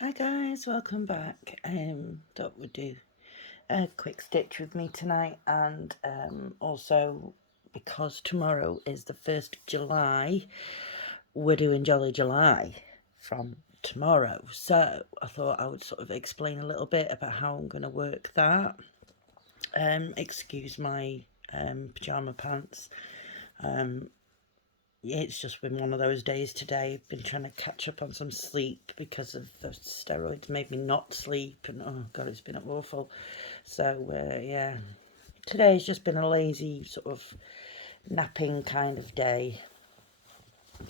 Hi guys, welcome back. Thought we'd do a quick stitch with me tonight, and also because tomorrow is the 1st of July, we're doing Jolly July from tomorrow. So I thought I would sort of explain a little bit about how I'm going to work that. Excuse my pyjama pants. It's just been one of those days today. I've been trying to catch up on some sleep because of the steroids made me not sleep, and oh god, it's been awful. So yeah, today's just been a lazy sort of napping kind of day.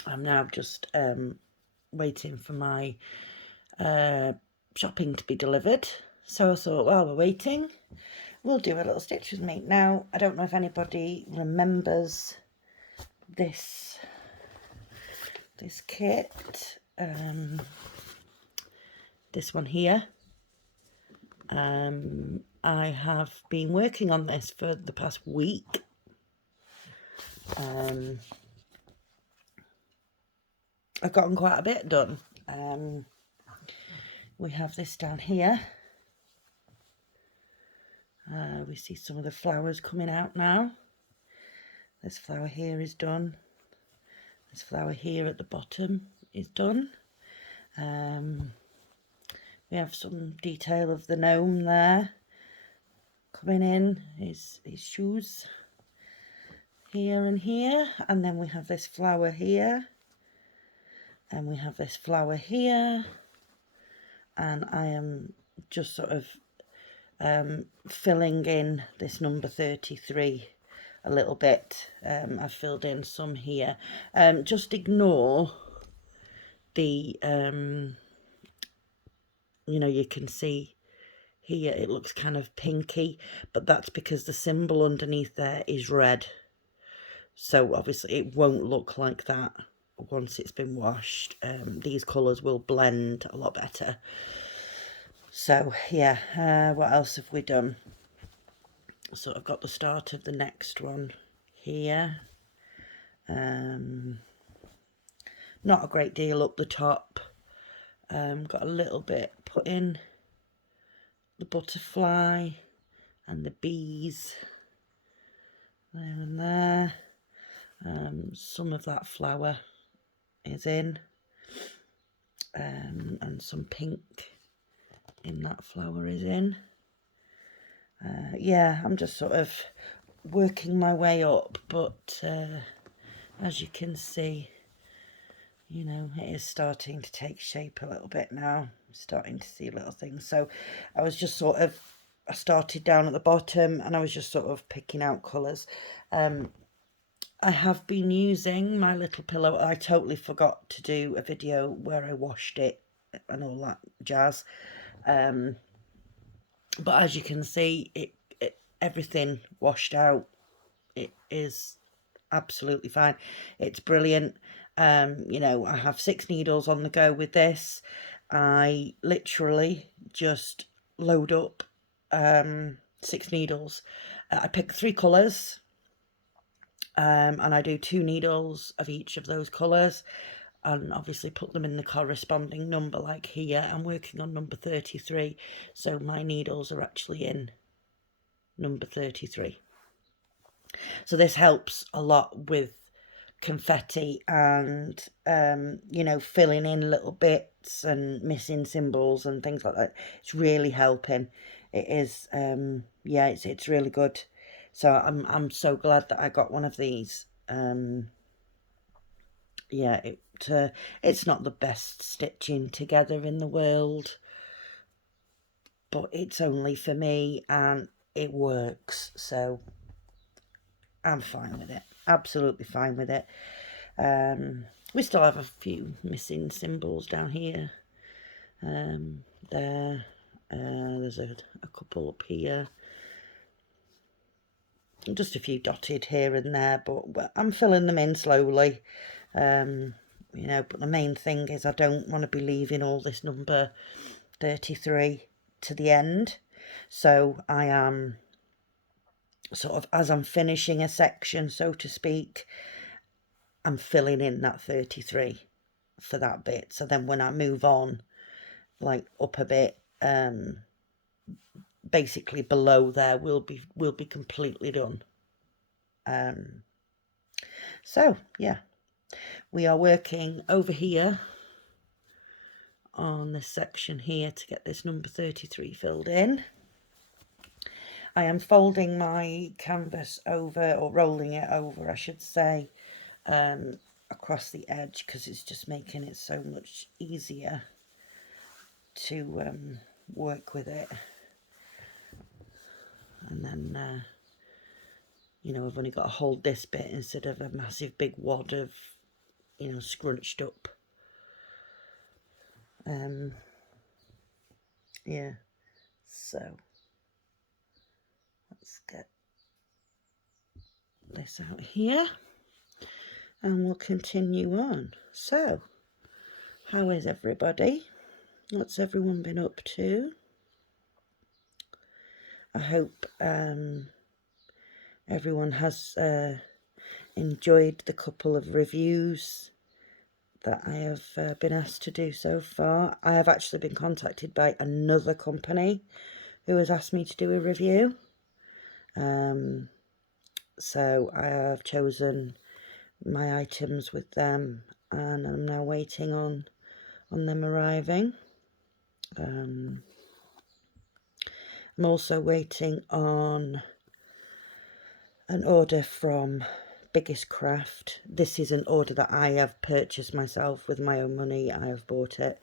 I'm now just waiting for my shopping to be delivered. So I thought, while we're waiting, we'll do a little stitch with me. Now, I don't know if anybody remembers this kit. This one here. I have been working on this for the past week. I've gotten quite a bit done. We have this down here. We see some of the flowers coming out now. This flower here is done. This flower here at the bottom is done. We have some detail of the gnome there coming in, his shoes here and here, and then we have this flower here, and we have this flower here, and I am just sort of filling in this number 33 a little bit. I've filled in some here. Just ignore the you can see here it looks kind of pinky, but that's because the symbol underneath there is red, so obviously it won't look like that once it's been washed. These colours will blend a lot better. So yeah, what else have we done? So I've got the start of the next one here. Not a great deal up the top. Got a little bit put in the butterfly and the bees there and there. Some of that flower is in, and some pink in that flower is in. Yeah, I'm just sort of working my way up, but as you can see, it is starting to take shape a little bit now. I'm starting to see little things. So I started down at the bottom, and I was just sort of picking out colours. I have been using my little pillow. I totally forgot to do a video where I washed it and all that jazz. But as you can see, everything washed out. It is absolutely fine. It's brilliant. I have 6 needles on the go with this. I literally just load up 6 needles. I pick 3 colours, and I do 2 needles of each of those colours, and obviously put them in the corresponding number. Like here, I'm working on number 33, so my needles are actually in number 33. So this helps a lot with confetti and filling in little bits and missing symbols and things like that. It's really helping. It is it's really good. So I'm so glad that I got one of these. It's not the best stitching together in the world, but it's only for me and it works, so I'm fine with it. Absolutely fine with it. We still have a few missing symbols down here. There's a couple up here. Just a few dotted here and there, but I'm filling them in slowly. But the main thing is I don't want to be leaving all this number 33 to the end. So I am sort of, as I'm finishing a section, so to speak, I'm filling in that 33 for that bit. So then when I move on, like up a bit, basically below there will be completely done. So yeah, we are working over here on this section here to get this number 33 filled in. I am folding my canvas over, or rolling it over I should say, across the edge, because it's just making it so much easier to work with it. And then you know, I've only got to hold this bit instead of a massive big wad of, you know, scrunched up. Yeah, so let's get this out here and we'll continue on. So, how is everybody? What's everyone been up to? I hope everyone has enjoyed the couple of reviews that I have been asked to do so far. I have actually been contacted by another company who has asked me to do a review. So I have chosen my items with them, and I'm now waiting on them arriving. I'm also waiting on an order from Biggest Craft. This is an order that I have purchased myself with my own money. I have bought it.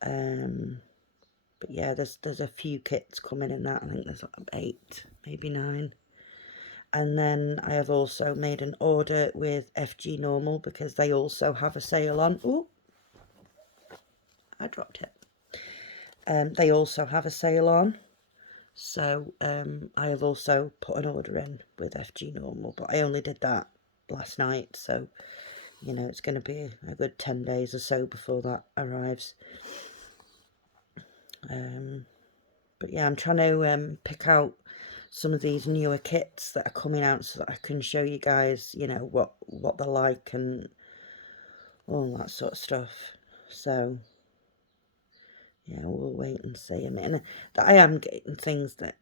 But yeah, there's a few kits coming in that. I think there's like 8, maybe 9. And then I have also made an order with FG Normal because they also have a sale on. Oh, I dropped it. They also have a sale on. So I have also put an order in with FG Normal, but I only did that last night. So, you know, it's going to be a good 10 days or so before that arrives. But yeah, I'm trying to pick out some of these newer kits that are coming out so that I can show you guys, you know, what they're like and all that sort of stuff. So yeah, we'll wait and see. I mean, I am getting things that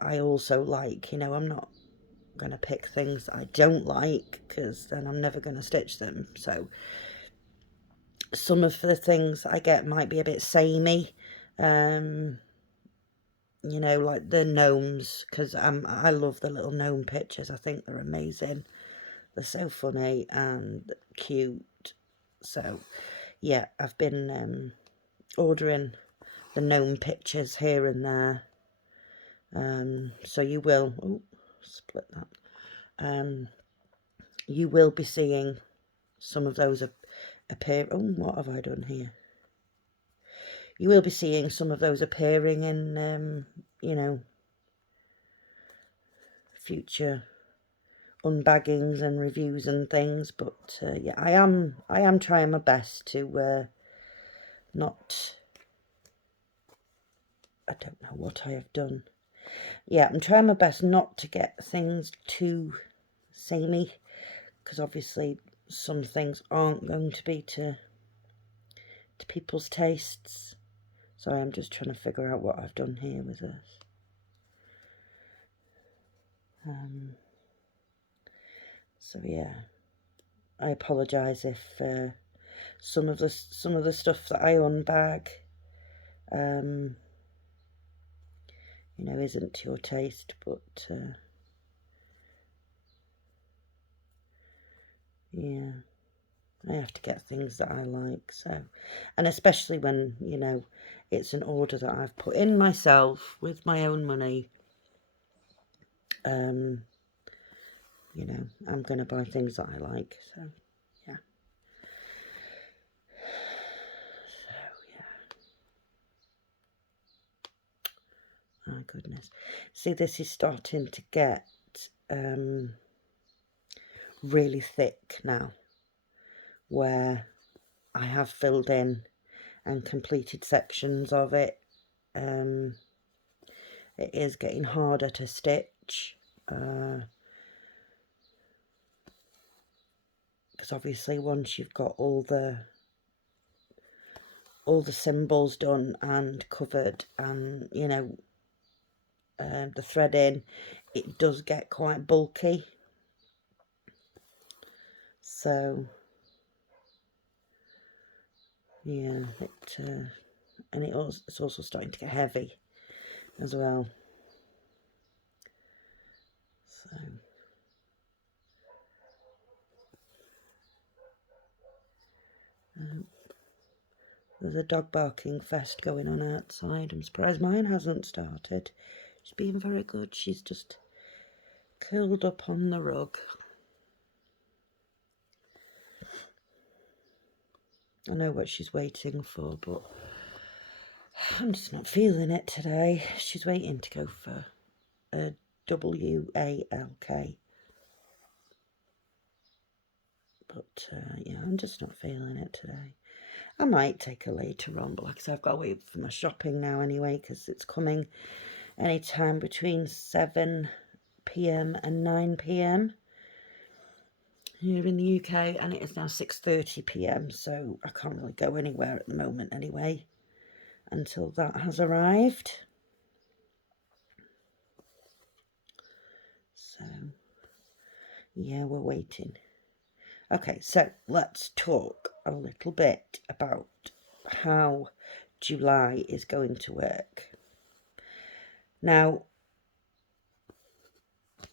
I also like, you know. I'm not going to pick things that I don't like, because then I'm never going to stitch them. So some of the things I get might be a bit samey, you know, like the gnomes, because I love the little gnome pictures. I think they're amazing. They're so funny and cute. So yeah, I've been ordering the gnome pictures here and there. So you will, oh, split that. You will be seeing some of those appear. Oh, what have I done here? You will be seeing some of those appearing in, you know, future unbaggings and reviews and things. But yeah, I am trying my best to not. I don't know what I have done. Yeah, I'm trying my best not to get things too samey, because obviously some things aren't going to be to people's tastes. So I'm just trying to figure out what I've done here with this. So yeah, I apologise if some of the stuff that I unbag, you know, isn't to your taste, but yeah, I have to get things that I like. So, and especially when, you know, it's an order that I've put in myself with my own money. You know, I'm going to buy things that I like. So yeah. Oh goodness. See, this is starting to get really thick now, where I have filled in and completed sections of it. It is getting harder to stitch, because obviously once you've got all the all the symbols done and covered, and you know, the threading, it does get quite bulky. So yeah, and it's also starting to get heavy as well. So there's a dog barking fest going on outside. I'm surprised mine hasn't started. She's being very good. She's just curled up on the rug. I know what she's waiting for, but I'm just not feeling it today. She's waiting to go for a WALK. But yeah, I'm just not feeling it today. I might take her later on, but like I said, I've got to wait for my shopping now anyway, because it's coming anytime between 7 p.m. and 9 p.m. here in the UK, and it is now 6:30 p.m, so I can't really go anywhere at the moment anyway until that has arrived. So yeah, we're waiting. Okay, so let's talk a little bit about how July is going to work. Now,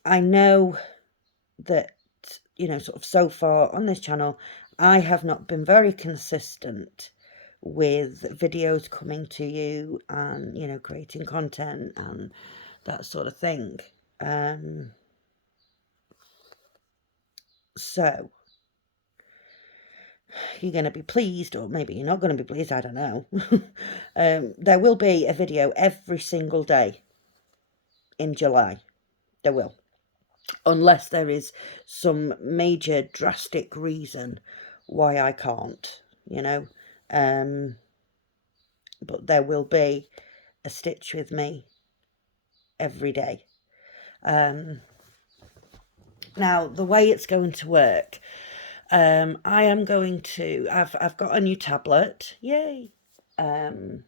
I know that, you know, sort of so far on this channel, I have not been very consistent with videos coming to you and, you know, creating content and that sort of thing. So you're going to be pleased, or maybe you're not going to be pleased, I don't know. There will be a video every single day in July. There will. Unless there is some major drastic reason why I can't, you know. But there will be a Stitch with me every day. Now, the way it's going to work, I am going to, I've got a new tablet, yay, and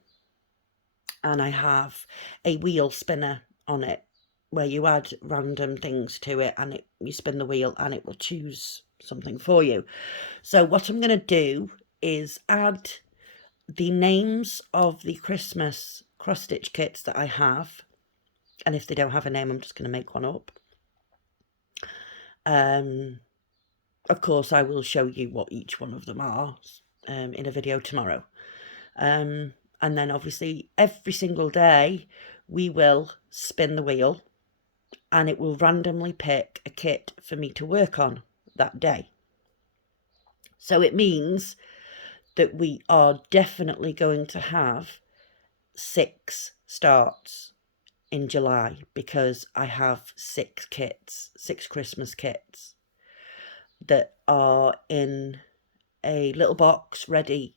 I have a wheel spinner on it where you add random things to it, and you spin the wheel and it will choose something for you. So what I'm going to do is add the names of the Christmas cross-stitch kits that I have, and if they don't have a name, I'm just going to make one up. Of course, I will show you what each one of them are in a video tomorrow. And then obviously every single day we will spin the wheel and it will randomly pick a kit for me to work on that day. So it means that we are definitely going to have 6 starts in July, because I have 6 kits, 6 Christmas kits that are in a little box ready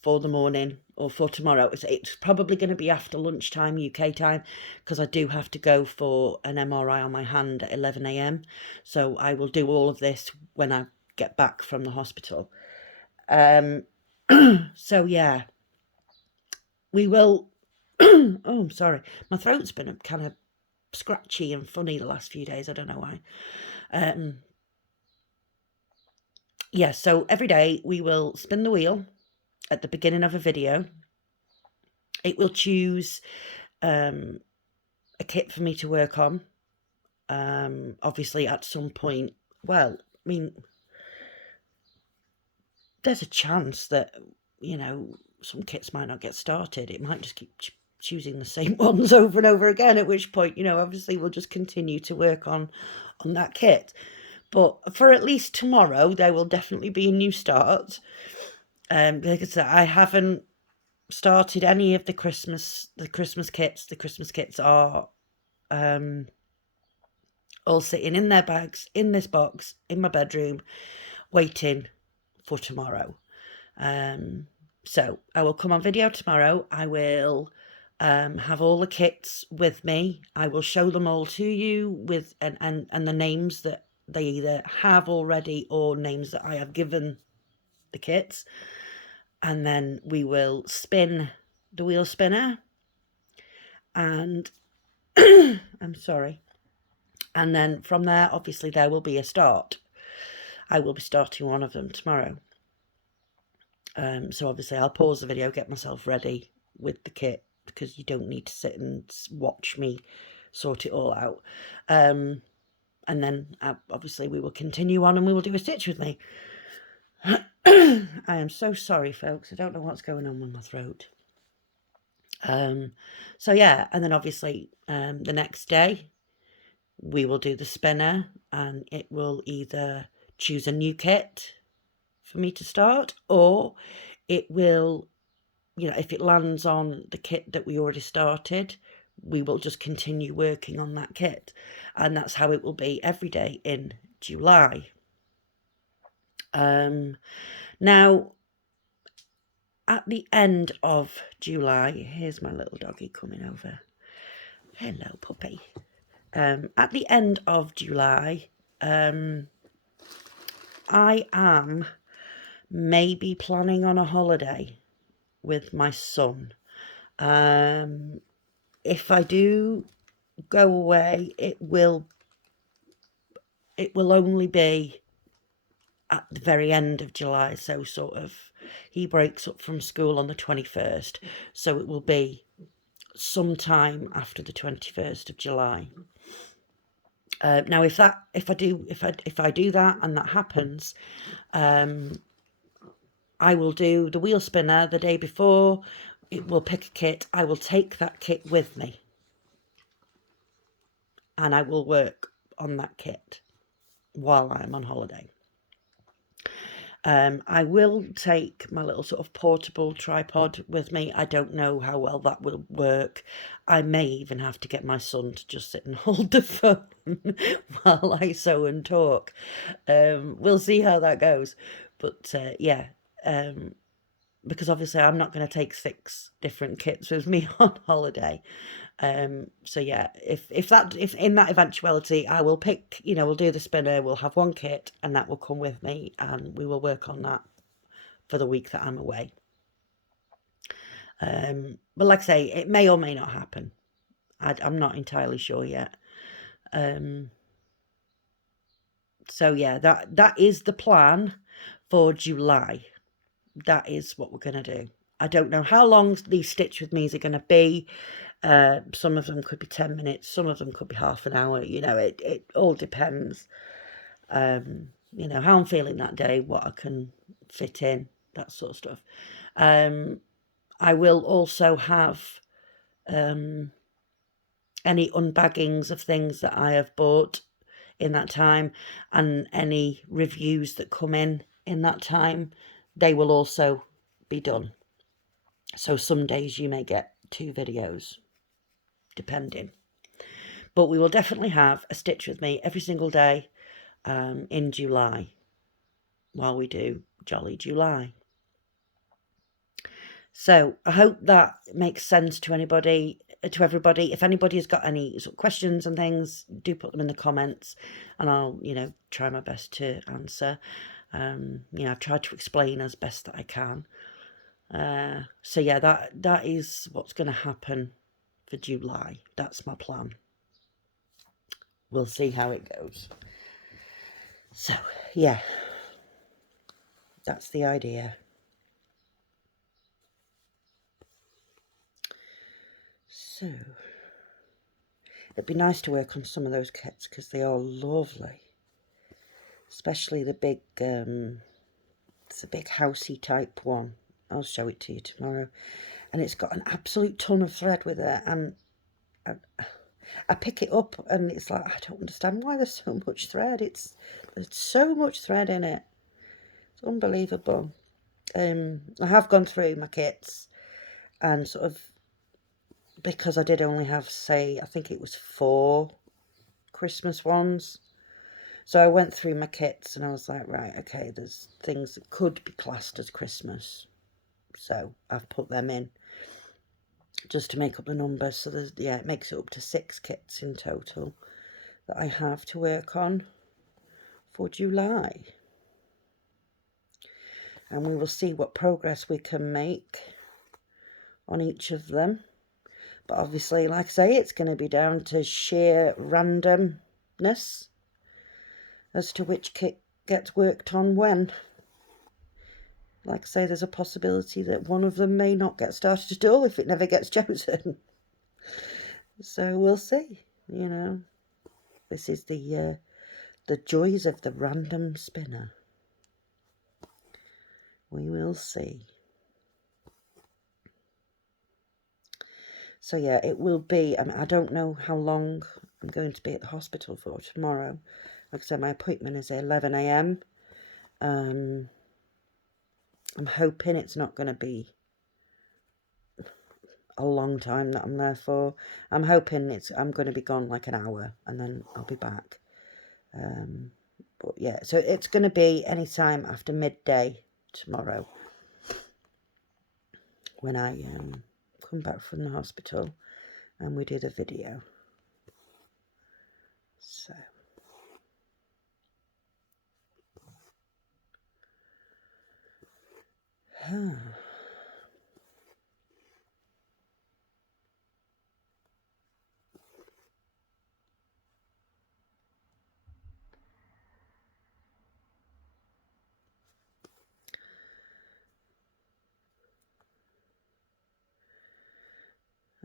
for the morning or for tomorrow. It's probably going to be after lunchtime UK time, because I do have to go for an MRI on my hand at 11 a.m. So I will do all of this when I get back from the hospital. So yeah, we will oh, I'm sorry, my throat's been kind of scratchy and funny the last few days, I don't know why. Yeah, so every day we will spin the wheel at the beginning of a video. It will choose a kit for me to work on. Obviously at some point, well, I mean, there's a chance that, you know, some kits might not get started. It might just keep choosing the same ones over and over again, at which point, you know, obviously we'll just continue to work on that kit. But for at least tomorrow, there will definitely be a new start. Because I haven't started any of the Christmas kits. The Christmas kits are all sitting in their bags, in this box, in my bedroom, waiting for tomorrow. So I will come on video tomorrow. I will have all the kits with me. I will show them all to you with and the names that they either have already or names that I have given the kits. and then we will spin the wheel spinner, and I'm sorry, and then from there, obviously, there will be a start. I will be starting one of them tomorrow. So obviously I'll pause the video, get myself ready with the kit, because you don't need to sit and watch me sort it all out. And then obviously we will continue on and we will do a stitch with me. I am so sorry, folks. I don't know what's going on with my throat. So yeah, and then obviously the next day we will do the spinner, and it will either choose a new kit for me to start, or it will, you know, if it lands on the kit that we already started, we will just continue working on that kit. And that's how it will be every day in July. Now, at the end of July, here's my little doggy coming over. Hello, puppy. At the end of July, I am maybe planning on a holiday with my son. If I do go away, it will only be at the very end of July. So sort of, he breaks up from school on the 21st, so it will be sometime after the 21st of July. Now, if I do that and that happens, I will do the wheel spinner the day before. It will pick a kit. I will take that kit with me, and I will work on that kit while I'm on holiday. I will take my little sort of portable tripod with me. I don't know how well that will work. I may even have to get my son to just sit and hold the phone while I sew and talk. We'll see how that goes. But yeah, because obviously I'm not going to take 6 different kits with me on holiday. So yeah, if in that eventuality, I will pick, you know, we'll do the spinner, we'll have 1 kit, and that will come with me, and we will work on that for the week that I'm away. But like I say, it may or may not happen. I'm not entirely sure yet. So yeah, that is the plan for July. That is what we're going to do. I don't know how long these Stitch With Me's are going to be. Some of them could be 10 minutes, some of them could be half an hour. You know, it all depends. You know, how I'm feeling that day, what I can fit in, that sort of stuff. I will also have any unbaggings of things that I have bought in that time, and any reviews that come in that time, they will also be done. So some days you may get 2 videos, depending. But we will definitely have a Stitch With Me every single day in July, while we do Jolly July. So I hope that makes sense to everybody. If anybody has got any sort of questions and things, do put them in the comments, and I'll, you know, try my best to answer. You know, I've tried to explain as best that I can. So yeah, that is what's going to happen for July. That's my plan. We'll see how it goes. So yeah, that's the idea. So it'd be nice to work on some of those kits, because they are lovely, especially the big it's a big housey type one. I'll show it to you tomorrow, and it's got an absolute ton of thread with it, and I pick it up and it's like, I don't understand why there's so much thread. There's so much thread in it. It's unbelievable. I have gone through my kits, and sort of, because I did only have, say, I think it was 4 Christmas ones. So I went through my kits and I was like, right, okay, there's things that could be classed as Christmas. So I've put them in just to make up the numbers. So there's, yeah, it makes it up to 6 kits in total that I have to work on for July. and we will see what progress we can make on each of them. But obviously, like I say, it's going to be down to sheer randomness as to which kit gets worked on when. Like I say, there's a possibility that one of them may not get started at all if it never gets chosen. So we'll see, you know. This is the joys of the random spinner. We will see. So yeah, it will be, I mean, I don't know how long I'm going to be at the hospital for tomorrow. Like I said, my appointment is at 11 AM. I'm hoping it's not going to be a long time that I'm there for. I'm hoping I'm going to be gone like an hour and then I'll be back. But yeah, so it's going to be any time after midday tomorrow when I come back from the hospital and we do the video. So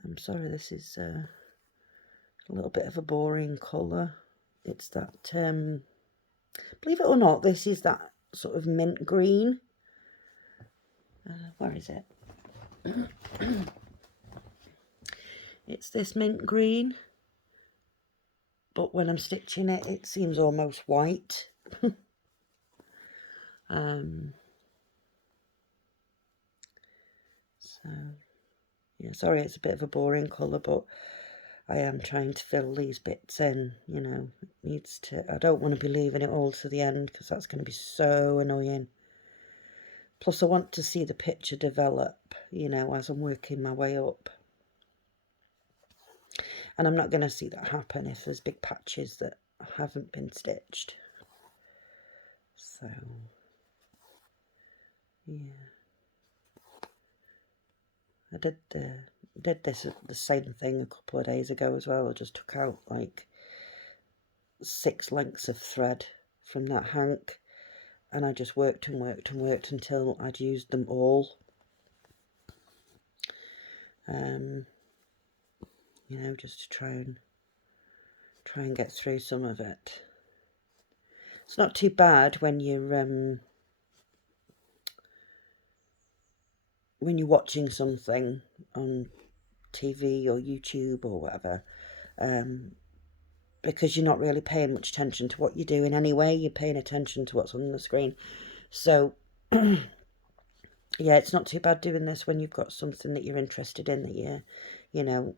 I'm sorry, this is a little bit of a boring colour. It's that, believe it or not, this is that sort of mint green. Where is it? It's this mint green, but when I'm stitching it, it seems almost white. So, yeah, sorry, it's a bit of a boring colour, but I am trying to fill these bits in, you know. It needs to, I don't want to be leaving it all to the end because that's going to be so annoying. Plus, I want to see the picture develop, you know, as I'm working my way up. And I'm not going to see that happen if there's big patches that haven't been stitched. So, yeah. I did the same thing a couple of days ago as well. I just took out like 6 lengths of thread from that hank, and I just worked and worked and worked until I'd used them all. You know, just to try and get through some of it. It's not too bad when you're watching something on TV or YouTube or whatever, because you're not really paying much attention to what you're doing anyway. You're paying attention to what's on the screen. So, yeah, it's not too bad doing this when you've got something that you're interested in that you know,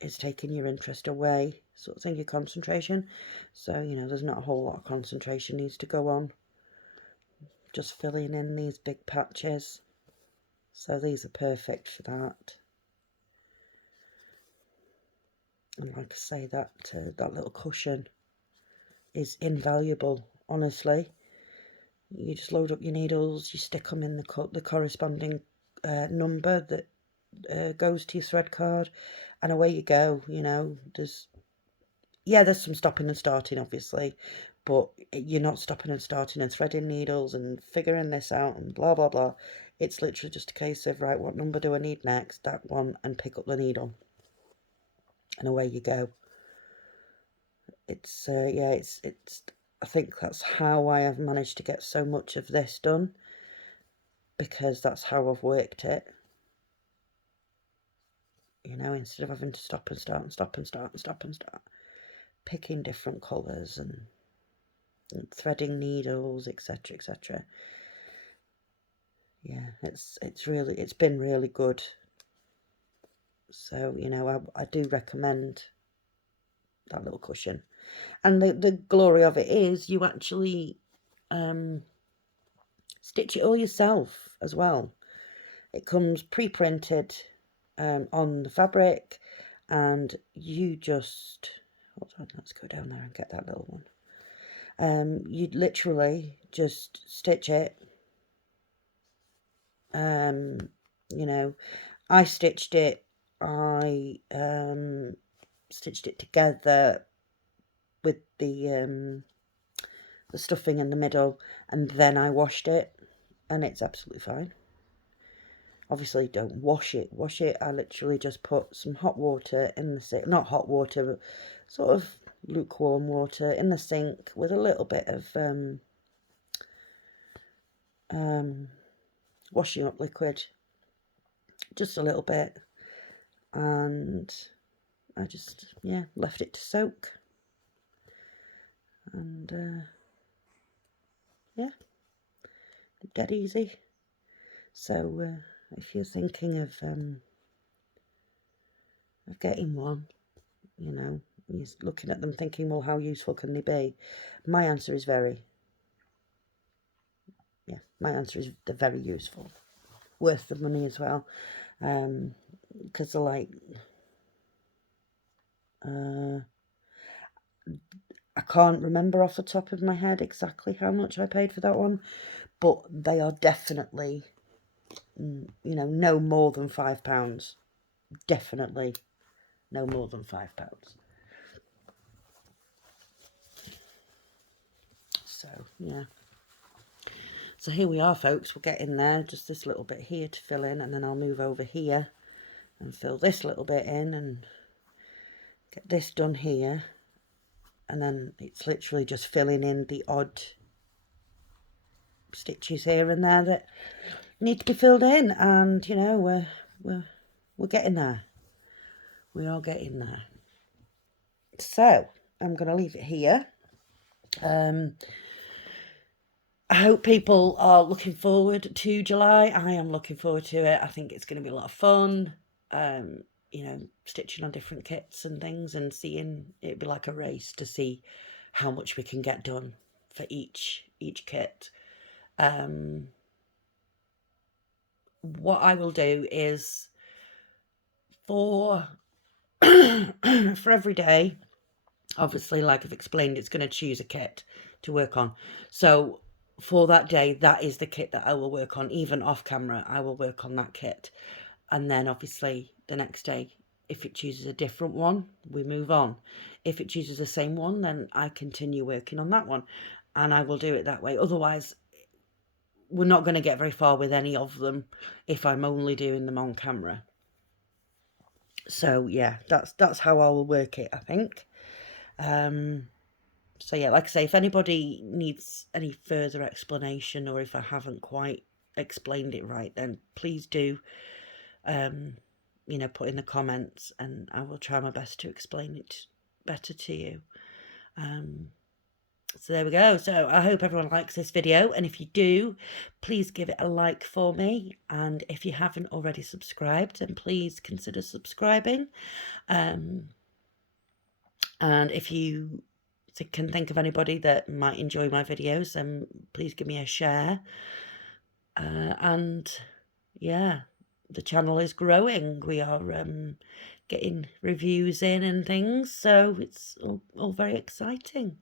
is taking your interest away, sort of thing, your concentration. So, you know, there's not a whole lot of concentration needs to go on. Just filling in these big patches. So these are perfect for that. And like I say, that little cushion is invaluable, honestly. You just load up your needles, you stick them in the corresponding number that goes to your thread card, and away you go. You know, there's some stopping and starting, obviously, but you're not stopping and starting and threading needles and figuring this out and blah blah blah. It's literally just a case of, right, what number do I need next? That one, and pick up the needle, and away you go. It's yeah, it's I think that's how I have managed to get so much of this done, because that's how I've worked it. You know, instead of having to stop and start and stop and start and stop and start, picking different colours and threading needles, etc, etc. Yeah, it's been really good. So, you know, I do recommend that little cushion. And the glory of it is you actually stitch it all yourself as well. It comes pre-printed on the fabric, and you just, hold on, let's go down there and get that little one. You'd literally just stitch it, You know, I stitched it. I stitched it together with the stuffing in the middle, and then I washed it, and it's absolutely fine. Obviously, don't wash it. I literally just put some hot water in the sink. Not hot water, but sort of lukewarm water in the sink with a little bit of washing up liquid. Just a little bit. And I just, yeah, left it to soak. And, yeah, dead easy. So, if you're thinking of getting one, you know, you're looking at them thinking, well, how useful can they be? My answer is very, yeah, my answer is they're very useful. Worth the money as well. Because they're like, I can't remember off the top of my head exactly how much I paid for that one, but they are definitely, you know, no more than £5. Definitely no more than £5. So, yeah. So here we are, folks. We're getting there. Just this little bit here to fill in, and then I'll move over here and fill this little bit in and get this done here. And then it's literally just filling in the odd stitches here and there that need to be filled in. And, you know, we're getting there. We are getting there. So I'm going to leave it here. I hope people are looking forward to July. I am looking forward to it. I think it's going to be a lot of fun. You know, stitching on different kits and things, and seeing it'd be like a race to see how much we can get done for each kit. What I will do is for for every day, obviously, like I've explained, it's going to choose a kit to work on. So for that day, that is the kit that I will work on. Even off camera, I will work on that kit. And then obviously the next day, if it chooses a different one, we move on. If it chooses the same one, then I continue working on that one. And I will do it that way. Otherwise, we're not going to get very far with any of them if I'm only doing them on camera. So yeah, that's how I will work it, I think. So yeah, like I say, if anybody needs any further explanation, or if I haven't quite explained it right, then please do, you know, put in the comments, and I will try my best to explain it better to you. So there we go. So I hope everyone likes this video, and if you do, please give it a like for me, and if you haven't already subscribed, then please consider subscribing. And if you can think of anybody that might enjoy my videos, then please give me a share. And yeah, the channel is growing. We are getting reviews in and things, so it's all very exciting.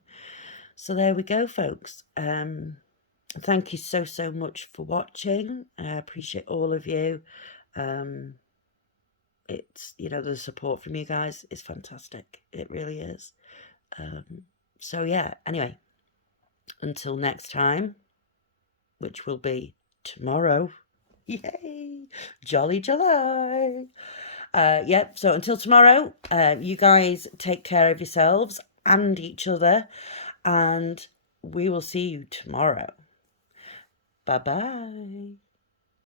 So there we go, folks. Thank you so much for watching. I appreciate all of you. It's, you know, the support from you guys is fantastic. It really is. So yeah, anyway, until next time, which will be tomorrow. Yay! Jolly July! Yeah, so until tomorrow, you guys take care of yourselves and each other, and we will see you tomorrow. Bye-bye.